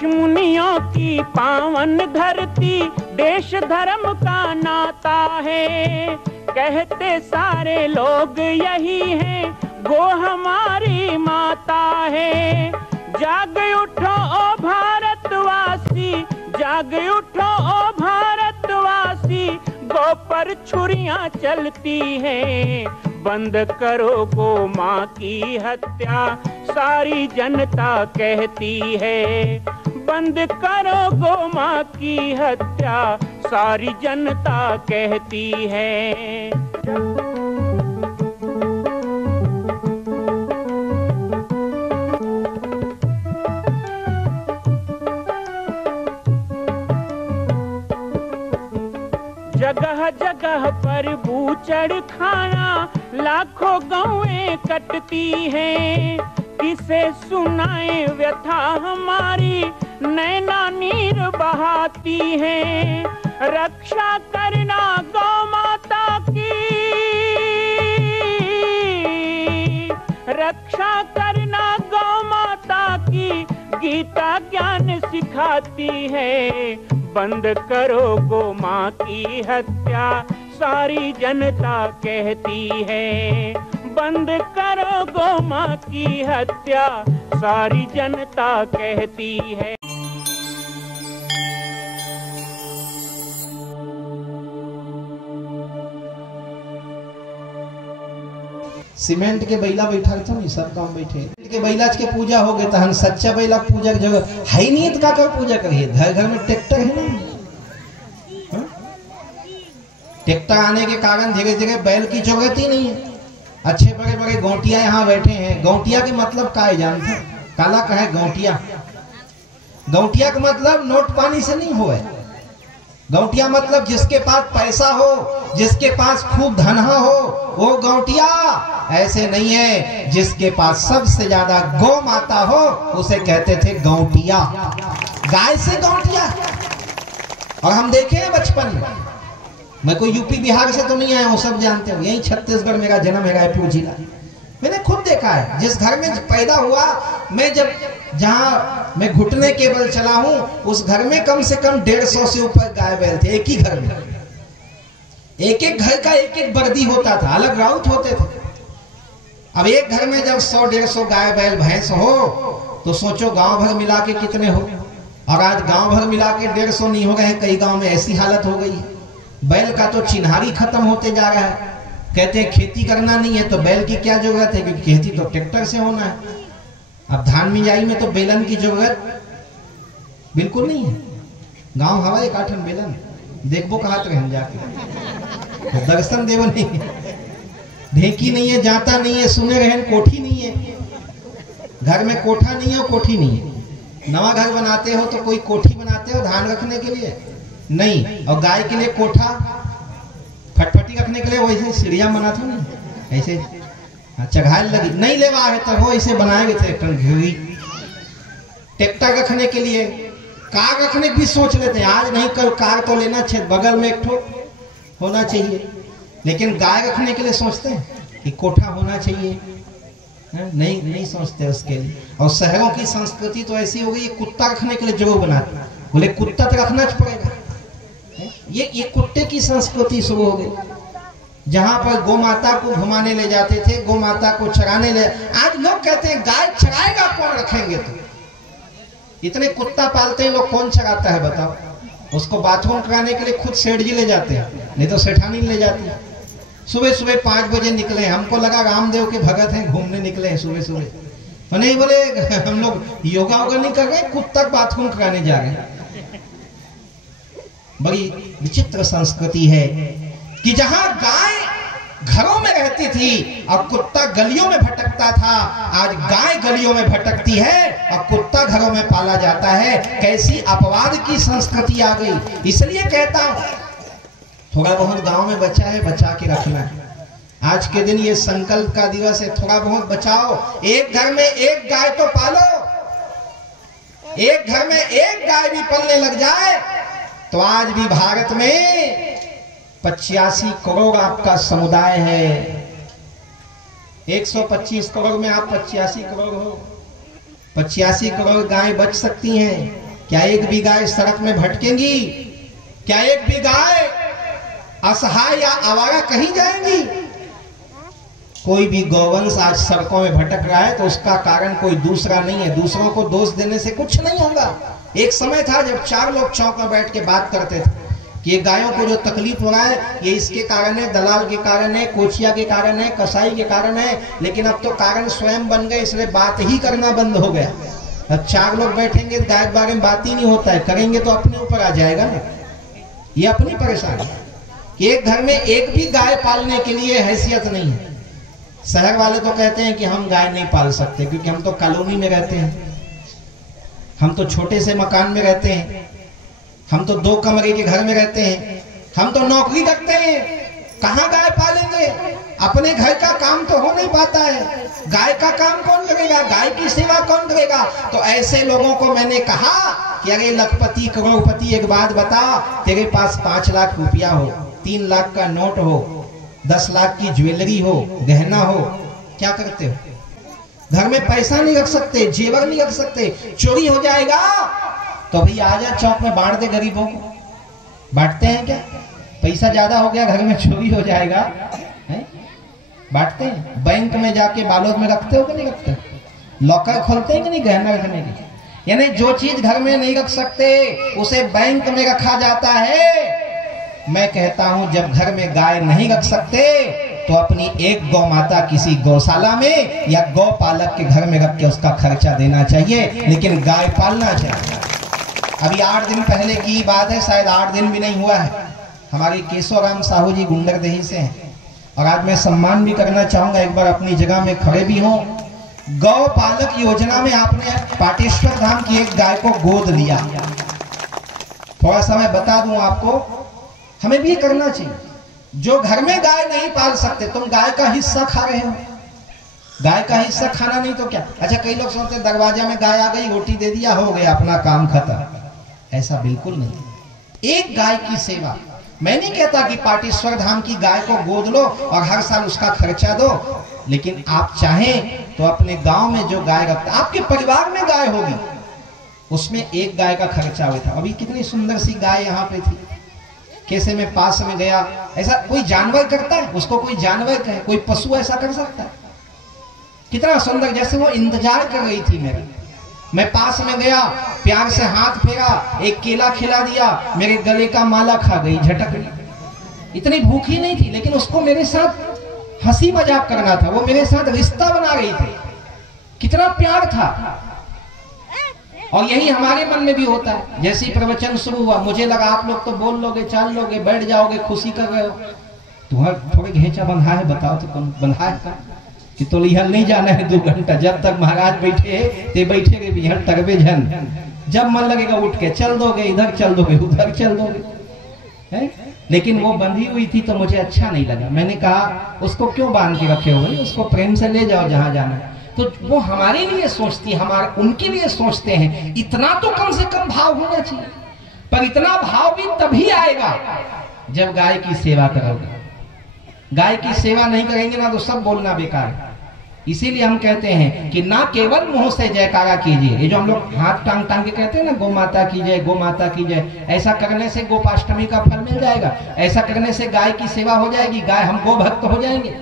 ऋषि मुनियों की पावन धरती, देश धर्म का नाता है। कहते सारे लोग यही हैं, गो हमारी माता है। जाग उठो ओ भारतवासी, जाग उठो ओ भारतवासी, गो पर छुरियां चलती हैं। बंद करो गो माँ की हत्या, सारी जनता कहती है। बंद करो गो माँ की हत्या, सारी जनता कहती है। जगह जगह पर बूचड़ खाना, लाखों गौएं कटती हैं। किसे सुनाए व्यथा हमारी, नैना नीर बहाती हैं। रक्षा करना गौ माता की, रक्षा करना गौ माता की, गीता ज्ञान सिखाती है। बंद करो गो माँ की हत्या, सारी जनता कहती है। बंद करो गो माँ की हत्या, सारी जनता कहती है। सीमेंट के बैला बैठा था नहीं, सब गांव बैठे के बैला के पूजा हो गए। तहन सच्चा बैला पूजा की जगह है नहीं, तो का पूजा करिए। घर घर में ट्रैक्टर है ना, ट्रैक्टर आने के कारण धीरे धीरे बैल की जरूरत ही नहीं है। अच्छे बड़े बड़े गौटिया यहाँ बैठे हैं। गौटिया के मतलब का है जानते? काला का है गौटिया। गौटिया का मतलब नोट पानी से नहीं हो। गौटिया मतलब जिसके पास पैसा हो, जिसके पास खूब धन हो, वो गौटिया। ऐसे नहीं है, जिसके पास सबसे ज्यादा गौ माता हो उसे कहते थे गौटिया। गाय से गौटिया। और हम देखे हैं बचपन में, मैं कोई यूपी बिहार से तो नहीं आया हूं, सब जानते हो। यही छत्तीसगढ़ मेरा जन्म है, रायपुर जिला। मैंने खुद देखा है, जिस घर में पैदा हुआ, मैं जब जहां मैं घुटने के बल चला हूं, उस घर में कम से कम 150 से ऊपर गाय बैल थे। एक ही घर में, एक एक घर का एक एक बर्दी होता था, अलग राउत होते थे। अब एक घर में जब 100-150 गाय बैल भैंस हो, तो सोचो गांव भर मिला के कितने हो। और आज गांव भर मिला के 150 नहीं हो गए, कई गांव में ऐसी हालत हो गई है। बैल का तो चिन्हारी खत्म होते जा रहा है। कहते हैं खेती करना नहीं है तो बैल की क्या जरूरत है, क्योंकि खेती तो ट्रैक्टर से होना है। अब धान मिंजाई में तो बेलन की जरूरत बिल्कुल नहीं है। गांव हवा एक आठन बेलन देखबो कहा तो जाके दर्शन देव नहीं है, ढेकी नहीं है, जाता नहीं है, सुने रहन कोठी नहीं है। घर में कोठा नहीं है, कोठी नहीं है। नवा घर बनाते हो तो कोई कोठी बनाते हो धान रखने के लिए नहीं, और गाय के लिए कोठा फटफटी रखने के लिए वैसे सीढ़ियां बना था ना, ऐसे चढ़ाई लगी नहीं लेवा है तो वो ऐसे बनाएंगे थे। ट्रैक्टर रखने के लिए कार रखने की भी सोच लेते हैं। आज नहीं कल कार तो लेना चाहिए, बगल में एक ठो होना चाहिए। लेकिन गाय रखने के लिए सोचते हैं कि कोठा होना चाहिए, नहीं सोचते उसके लिए। और शहरों की संस्कृति तो ऐसी हो गई, कुत्ता रखने के लिए जरूर बनाते, बोले कुत्ता तो रखना पड़ेगा। ये कुत्ते की संस्कृति शुरू हो गई, जहां पर गौ माता को घुमाने ले जाते थे, गौ माता को चराने ले। आज लोग कहते हैं गाय चराएगा कौन, रखेंगे तो। इतने कुत्ता पालते हैं लोग, कौन चराता है बताओ? उसको बाथरूम कराने के लिए खुद सेठ जी ले जाते हैं, नहीं तो सेठानी ले जाती है। सुबह सुबह 5 बजे निकले, हमको लगा रामदेव के भगत हैं, घूमने निकले हैं सुबह सुबह। तो नहीं, बोले हम लोग योगा वोगा नहीं कर रहे, कुत्ता बाथरूम कराने जा रहे हैं। बड़ी विचित्र संस्कृति है कि जहां गाय घरों में रहती थी और कुत्ता गलियों में भटकता था, आज गाय गलियों में भटकती है और कुत्ता घरों में पाला जाता है। कैसी अपवाद की संस्कृति आ गई। इसलिए कहता हूं, थोड़ा बहुत गांव में बचा है, बचा के रखना है। आज के दिन ये संकल्प का दिवस है, थोड़ा बहुत बचाओ। एक घर में एक गाय तो पालो। एक घर में एक गाय भी पलने लग जाए तो आज भी भारत में 85 करोड़ आपका समुदाय है। 125 करोड़ में आप 85 करोड़ हो। 85 करोड़ गाय बच सकती हैं। क्या एक भी गाय सड़क में भटकेंगी? क्या एक भी गाय असहाय या आवारा कहीं जाएंगी? कोई भी गौवंश आज सड़कों में भटक रहा है तो उसका कारण कोई दूसरा नहीं है। दूसरों को दोष देने से कुछ नहीं होगा। एक समय था जब 4 लोग चौक में बैठ के बात करते थे कि ये गायों को जो तकलीफ हो रहा है ये इसके कारण है, दलाल के कारण है, कोचिया के कारण है, कसाई के कारण है। लेकिन अब तो कारण स्वयं बन गए, इसलिए बात ही करना बंद हो गया। अब 4 लोग बैठेंगे गाय के बारे में बात ही नहीं होता है, करेंगे तो अपने ऊपर आ जाएगा ना। ये अपनी परेशानी है कि एक घर में एक भी गाय पालने के लिए हैसियत नहीं है। शहर वाले तो कहते हैं कि हम गाय नहीं पाल सकते क्योंकि हम तो कॉलोनी में रहते हैं, हम तो छोटे से मकान में रहते हैं, हम तो 2 कमरे के घर में रहते हैं, हम तो नौकरी करते हैं, कहाँ गाय पालेंगे? अपने घर का काम तो हो नहीं पाता है, गाय का काम कौन करेगा? गाय की सेवा कौन करेगा? तो ऐसे लोगों को मैंने कहा कि अरे लखपति करोड़पति, एक बात बता, तेरे पास 5 लाख रुपया हो, 3 लाख का नोट हो, 10 लाख की ज्वेलरी हो, गहना हो, क्या करते हो? घर में पैसा नहीं रख सकते, जेवर नहीं रख सकते, चोरी हो जाएगा तो भैया आजा चौक में बांट दे गरीबों को। बांटते हैं क्या? पैसा ज्यादा हो गया घर में चोरी हो जाएगा, बांटते हैं। बैंक में जाके बालोद में रखते हो कि नहीं रखते? लॉकर खोलते हैं कि नहीं गहना रखने की? यानी जो चीज घर में नहीं रख सकते उसे बैंक में रखा जाता है। मैं कहता हूं जब घर में गाय नहीं रख सकते तो अपनी एक गौ माता किसी गौशाला में या गौपालक के घर में रख के उसका खर्चा देना चाहिए, लेकिन गाय पालना चाहिए। अभी 8 दिन पहले की बात है, शायद 8 दिन भी नहीं हुआ है। हमारे केशवराम साहू जी गुंडरदेही से हैं और आज मैं सम्मान भी करना चाहूंगा, एक बार अपनी जगह में खड़े भी हों। गौपालक योजना में आपने पाटेश्वर धाम की एक गाय को गोद लिया। थोड़ा सा मैं बता दूं आपको, हमें भी करना चाहिए। जो घर में गाय नहीं पाल सकते, तुम गाय का हिस्सा खा रहे हो, गाय का हिस्सा खाना नहीं तो क्या? अच्छा, कई लोग सोचते दरवाजा में गाय आ गई, रोटी दे दिया, हो गया अपना काम खत्म। ऐसा बिल्कुल नहीं। एक गाय की सेवा, मैं नहीं कहता कि पाटेश्वर धाम की गाय को गोद लो और हर साल उसका खर्चा दो, लेकिन आप चाहें तो अपने गांव में जो गाय रखता, आपके परिवार में गाय होगी, उसमें एक गाय का खर्चा हुआ था। अभी कितनी सुंदर सी गाय यहाँ पे थी, कैसे में पास में गया। ऐसा कोई जानवर करता है? उसको कोई जानवर कहे, कोई पशु ऐसा कर सकता है? कितना सुंदर, जैसे वो इंतजार कर रही थी मेरा। मैं पास में गया, प्यार से हाथ फेरा, एक केला खिला दिया, मेरे गले का माला खा गई, झटक गई। इतनी भूखी नहीं थी, लेकिन उसको मेरे साथ हंसी मजाक करना था, वो मेरे साथ रिश्ता बना रही थी। कितना प्यार था। और यही हमारे मन में भी होता है। जैसे ही प्रवचन शुरू हुआ, मुझे लगा आप लोग तो बोल लोगे, चाल लोगे, बैठ जाओगे, खुशी कर रहे हो। तुम्हारा थोड़े घेचा बंधा है, बताओ तो कौन बंधा है कि तो लिहल नहीं जाना है 2 घंटा। जब तक महाराज बैठे ते बैठे गए बिहड़ तगबे झन, जब मन लगेगा उठ के चल दोगे, इधर चल दोगे, उधर चल दोगे, है? लेकिन वो बंधी हुई थी तो मुझे अच्छा नहीं लगा। मैंने कहा उसको क्यों बांध के रखे हो भाई, उसको प्रेम से ले जाओ जहां जाना है। तो वो हमारे लिए सोचती, हमारे उनके लिए सोचते हैं। इतना तो कम से कम भाव होना चाहिए। पर इतना भाव भी तभी आएगा जब गाय की सेवा करोगे। गाय की सेवा नहीं करेंगे ना तो सब बोलना बेकार है। इसीलिए हम कहते हैं कि ना केवल मुंह से जयकारा कीजिए, ये जो हम लोग हाथ टांग टांग के कहते हैं ना, गौ माता की जय, गौ माता की जय, ऐसा करने से गोपाष्टमी का फल मिल जाएगा, ऐसा करने से गाय की सेवा हो जाएगी, गाय हम गो भक्त हो जाएंगे,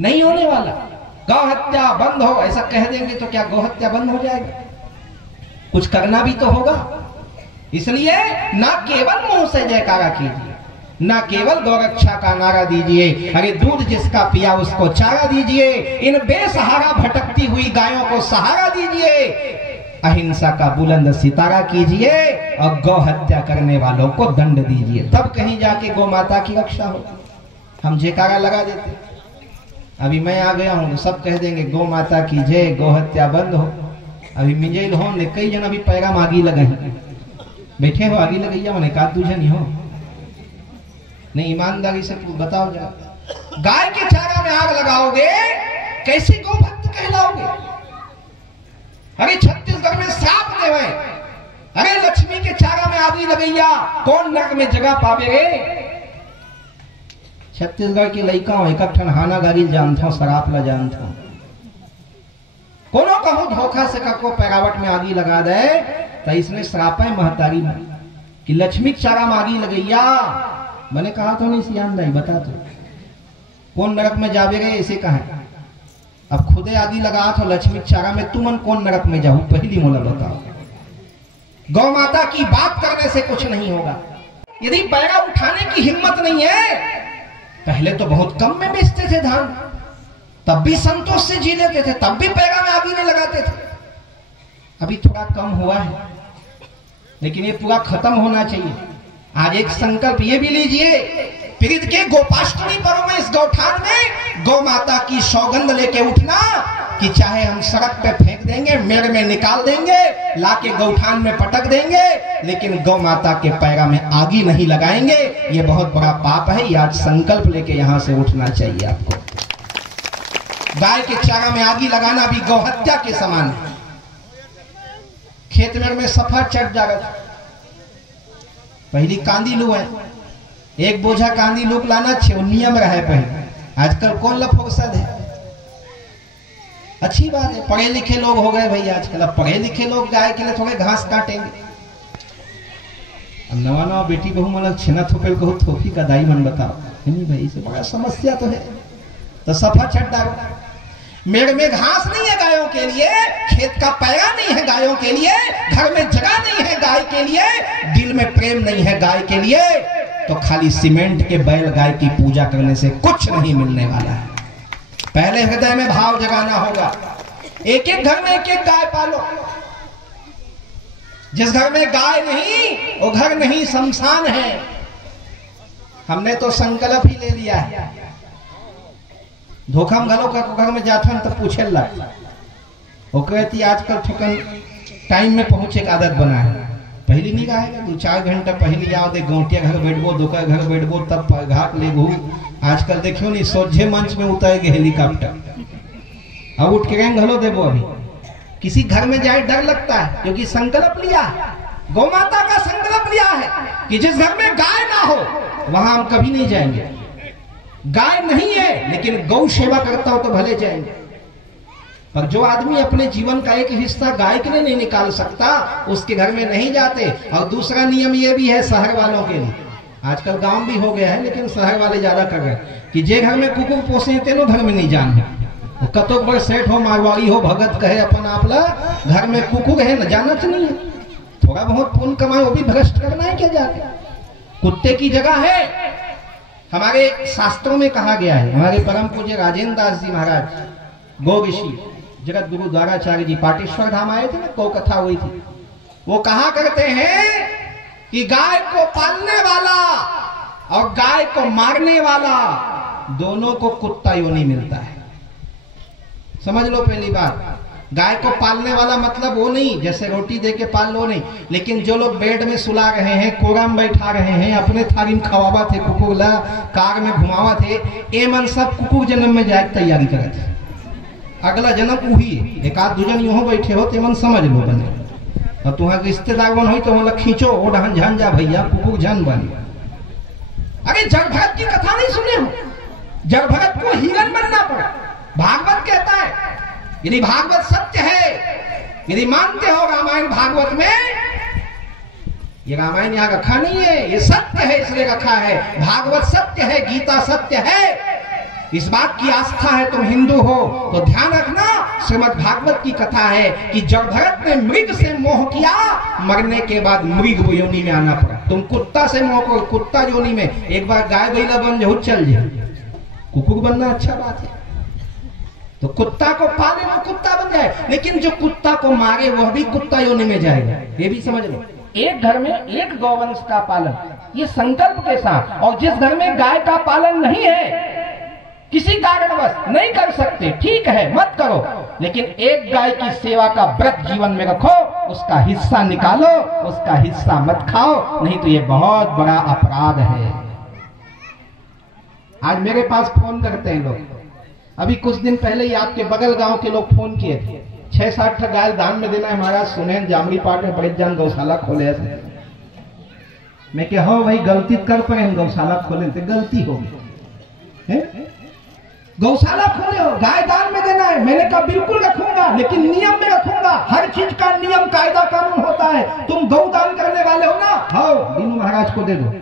नहीं होने वाला। गौ हत्या बंद हो ऐसा कह देंगे तो क्या गौ हत्या बंद हो जाएगा? कुछ करना भी तो होगा। इसलिए ना केवल मुंह से जयकारा कीजिए, ना केवल गौरक्षा का नारा दीजिए, अरे दूध जिसका पिया उसको चारा दीजिए, इन बेसहारा भटकती हुई गायों को सहारा दीजिए, अहिंसा का बुलंद सितारा कीजिए और गौ हत्या करने वालों को दंड दीजिए, तब कहीं जाके गौ माता की रक्षा हो। हम जयकारा लगा देते, अभी मैं आ गया हूं तो सब कह देंगे गौ माता की जय, गौ हत्या बंद हो। अभी मिंजल हो ने कई जन अभी पैगाम आगी लगे, बैठे हो आगी लगैया मैंने कहा तुझे नहीं हो, नहीं ईमानदारी से बताओ जरा, गाय के चारा में आग लगाओगे कैसे गौ भक्त कहलाओगे? अरे छत्तीसगढ़ में श्राप देवे, अरे लक्ष्मी के चारा में आगी लगैया कौन नरक में जगह पावे रे? छत्तीसगढ़ के लड़का हो एक ठनहाना गाड़ी जानता शराब ला जानता, कोनो कहूं धोखा से kako पैरावट में आगी लगा दे तो इसने श्रापा है महतारी में कि लक्ष्मी चारा मांगी लगैया। मैंने कहा तो नहीं सियान नहीं बता तो कौन नरक में जावे गए ऐसे कहा। अब खुदे आदि लगा तो लक्ष्मी चारा में तुमन कौन नरक में जाऊं, पहली मोला बताओ। गौ माता की बात करने से कुछ नहीं होगा। यदि पैरा उठाने की हिम्मत नहीं है, पहले तो बहुत कम में बेचते थे धान, तब भी संतोष से जी लेते थे, तब भी पैरा में आग नहीं लगाते थे। अभी थोड़ा कम हुआ है, लेकिन ये पूरा खत्म होना चाहिए। आज एक संकल्प ये भी लीजिए, पीड़ित के गोपाष्टमी पर्व में इस गौठान में गौ माता की सौगंध लेके उठना कि चाहे हम सड़क पे फेंक देंगे, मेड़ में निकाल देंगे, लाके गौठान में पटक देंगे, लेकिन गौ माता के पैरा में आगी नहीं लगाएंगे। ये बहुत बड़ा पाप है। ये आज संकल्प लेके यहां से उठना चाहिए आपको। गाय के चारा में आगी लगाना भी गौ हत्या के समान है। खेत में सफा चढ़ जाएगा। पहली कांदी लू है, एक बोझा कांदी लूक लाना छे, नियम रहे पहले। आजकल कौन लफोसद है। अच्छी बात है, पढ़े लिखे लोग हो गए भाई आजकल। अब पढ़े लिखे लोग गाय के लिए थोड़े घास काटेंगे। अब नवा नवा बेटी बहू मतलब छेना थोपे कहो थोपी का दाई मन बताओ, नहीं भाई से बड़ा समस्या तो है। तो सफा छट डालो। मेड़ में घास नहीं है गायों के लिए, खेत का पैरा नहीं है गायों के लिए, घर में जगह नहीं है गाय के लिए, दिल में प्रेम नहीं है गाय के लिए, तो खाली सीमेंट के बैल गाय की पूजा करने से कुछ नहीं मिलने वाला है। पहले हृदय में भाव जगाना होगा। एक एक घर में एक एक गाय पालो। जिस घर में गाय नहीं वो घर नहीं, शमशान है। हमने तो संकल्प ही ले लिया है। धोखा में घलो का घर में जाथन तो पूछे लग वो कहती आजकल ठिकन टाइम में पहुंचे एक आदत बना है। पहली नहीं गाएगा, 2-4 घंटा पहले आओ दे गौटिया घर बैठबो, दोका घर बैठबो, तब घाट लेबू। आजकल देखियो नहीं, सोझे मंच में उतरेगी हेलीकॉप्टर। अब उठ के घलो देबो। अभी किसी घर में जाए डर लगता है, क्योंकि संकल्प लिया है, गौ माता का संकल्प लिया है कि जिस घर में गाय ना हो वहां हम कभी नहीं जाएंगे। गाय नहीं है लेकिन गौ सेवा करता हो तो भले जाएंगे। पर जो आदमी अपने जीवन का एक हिस्सा गाय के लिए नहीं निकाल सकता, उसके घर में नहीं जाते। और दूसरा नियम ये भी है शहर वालों के लिए, आजकल गांव भी हो गया है लेकिन शहर वाले ज्यादा कर रहे हैं कि जे घर में कुकुर पोसे तेनो घर में नहीं जान। कतो बड़ सेठ हो, मारवाड़ी हो, भगत कहे अपन आपला, घर में कुकुर है न जाना नहीं है। थोड़ा बहुत पुण्य कमाए वो भी भ्रष्ट करना है क्या जाके। कुत्ते की जगह है। हमारे शास्त्रों में कहा गया है, हमारे परम पूज्य राजेंद्र दास जी महाराज गौ ऋषि जगत गुरु द्वाराचार्य जी पाटेश्वर धाम आए थे ना, गौ कथा हुई थी। वो कहा करते हैं कि गाय को पालने वाला और गाय को मारने वाला दोनों को कुत्ता योनि मिलता है। समझ लो पहली बात, गाय को पालने वाला मतलब वो नहीं जैसे रोटी दे के पाल लो नहीं, लेकिन जो लोग बेड में सुला रहे हैं, कोरा में बैठा रहे हैं, अपने थारी में खवावा थे, कुकुर ला कार में घुमावा थे, ए मन सब कुकुर जन्म में जाए तैयारी करे थे। अगला जन्म वही एक आध दूजन यूं बैठे हो तो मन समझ लो बने। और तुम्हारे रिश्तेदार बन हो तो मतलब खींचो ओ ढहन झन जा भैया कुकुर झन बन। अरे जड़ भगत की कथा नहीं सुने हो? जड़ भगत को हिरन बनना पड़ा। भागवत कहता है यदि भागवत सत्य है, यदि मानते हो रामायण भागवत में, ये रामायण यहाँ रखा नहीं है, ये सत्य है इसलिए रखा है। भागवत सत्य है, गीता सत्य है, इस बात की आस्था है, तुम हिंदू हो तो ध्यान रखना। श्रीमद् भागवत की कथा है कि जब भरत ने मृग से मोह किया, मरने के बाद मृग योनि में आना पड़ा। तुम कुत्ता से मोह करो, कुत्ता योनि में, एक बार गाय बैला बन जाओ चल जाए। कुकुर बनना अच्छा बात है, तो कुत्ता को पाले वो कुत्ता बन जाए, लेकिन जो कुत्ता को मारे वह भी कुत्ता योनि में जाएगा। ये भी समझ लो। एक घर में एक गौवंश का पालन, ये संकल्प के साथ। और जिस घर में गाय का पालन नहीं है, किसी कारणवश नहीं कर सकते, ठीक है मत करो, लेकिन एक गाय की सेवा का व्रत जीवन में रखो, उसका हिस्सा निकालो, उसका हिस्सा मत खाओ, नहीं तो ये बहुत बड़ा अपराध है। आज मेरे पास फोन करते हैं लोग, अभी कुछ दिन पहले ही आपके बगल गांव के लोग फोन किए थे, 6-7 गाय दान में देना है महाराज, सुने जामरी पाट में बड़े जन गौशाला खोले। मैं क्या हो भाई गलती कर पाए, गौशाला खोले थे गलती होगी, गौशाला खोले हो, गाय दान में देना है। मैंने कहा बिल्कुल रखूंगा, लेकिन नियम में रखूंगा। हर चीज का नियम कायदा कानून होता है। महाराज को दे दो,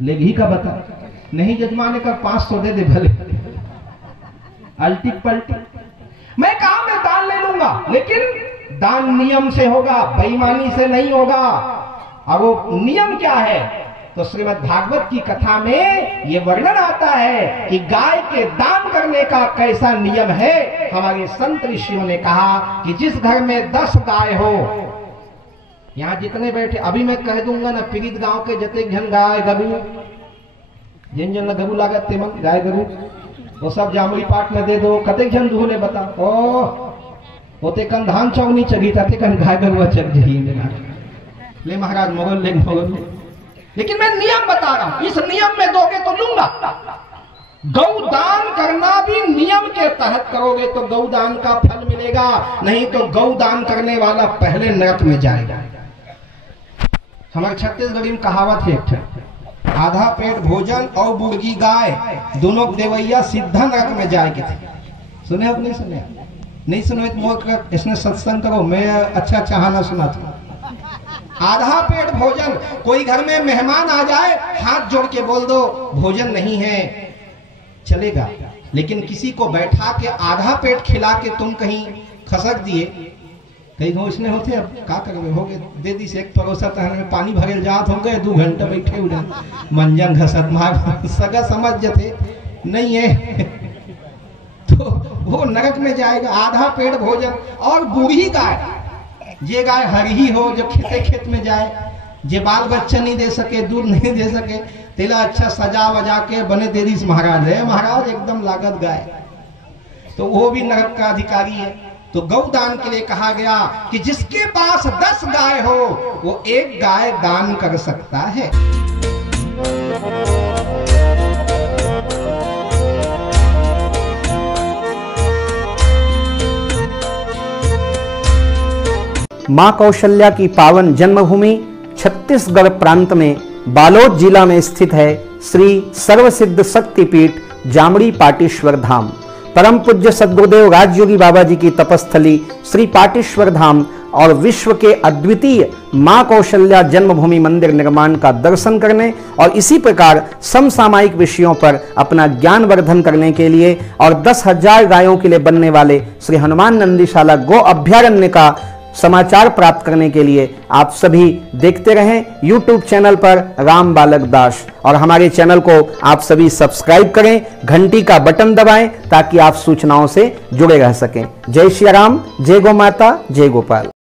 ले घी का बता, नहीं जजमान ने कहा 500 दे दे भले, अल्टी पलटी। मैं कहा मैं दान ले लूंगा, लेकिन दान नियम से होगा, बेईमानी से नहीं होगा। और वो नियम क्या है? तो श्रीमद् भागवत की कथा में ये वर्णन आता है कि गाय के दान करने का कैसा नियम है। हमारे संत ऋषियों ने कहा कि जिस घर में 10 गाय हो, यहां जितने बैठे, अभी मैं कह दूंगा ना, पीड़ित गांव के जते घन गाय गरु, जिन जन गरु लागत तेमन गाय गरु, वो सब जामुड़ी पाठ में दे दो। कतेक जन दूने बता, ओ होते कन धान चौनी चढ़ी था, कन गाय गरुआ चढ़ जही ले महाराज मोगल ले मोगल। लेकिन मैं नियम बता रहा हूं, इस नियम में दोगे तो लूंगा। गौदान करना भी नियम के तहत करोगे तो गौदान का फल मिलेगा, नहीं तो गौदान करने वाला पहले नरक में जाएगा। हमारे छत्तीसगढ़ी में कहावत है, आधा पेट भोजन और बुर्गी गाय, दोनों देवैया सीधा नरक में जाएगी। सुने अब नहीं सुने? नहीं सुने तो इसने सत्संग करो, मैं अच्छा चाहना सुना था। आधा पेट भोजन, कोई घर में मेहमान आ जाए, हाथ जोड़ के बोल दो भोजन नहीं है, चलेगा। लेकिन किसी को बैठा के आधा पेट खिला के तुम कहीं खसक दिए, कहीं हो इसने होते, अब का करवे हो गए, दे दी से एक परोसा तहन में पानी भरेल जात हो गए, 2 घंटा बैठे उड़े मंजन घसत मार सगा समझ जते नहीं है तो वो नरक में जाएगा। आधा पेट भोजन। और बूढ़ी गाय, ये गाय हरी हो जो खेते खेत में जाए, जे बाल बच्चा नहीं दे सके, दूध नहीं दे सके, तेला अच्छा सजा वजा के बने दे दी महाराज है, महाराज एकदम लागत गाय, तो वो भी नरक का अधिकारी है। तो गौदान के लिए कहा गया कि जिसके पास 10 गाय हो वो 1 गाय दान कर सकता है। मां कौशल्या की पावन जन्मभूमि छत्तीसगढ़ प्रांत में बालोद जिला में स्थित है श्री सर्वसिद्ध शक्तिपीठ जामड़ी पाटेश्वर धाम। परम पूज्य सद्गुरुदेव राजयोगी बाबा जी की तपस्थली श्री पाटेश्वर धाम और विश्व के अद्वितीय मां कौशल्या जन्मभूमि मंदिर निर्माण का दर्शन करने और इसी प्रकार समसामयिक विषयों पर अपना ज्ञान वर्धन करने के लिए और 10,000 गायों के लिए बनने वाले श्री हनुमान नंदीशाला गो अभ्यारण्य का समाचार प्राप्त करने के लिए आप सभी देखते रहें YouTube चैनल पर राम बालक दास, और हमारे चैनल को आप सभी सब्सक्राइब करें, घंटी का बटन दबाएं ताकि आप सूचनाओं से जुड़े रह सकें। जय श्री राम, जय गौ माता, जय गोपाल।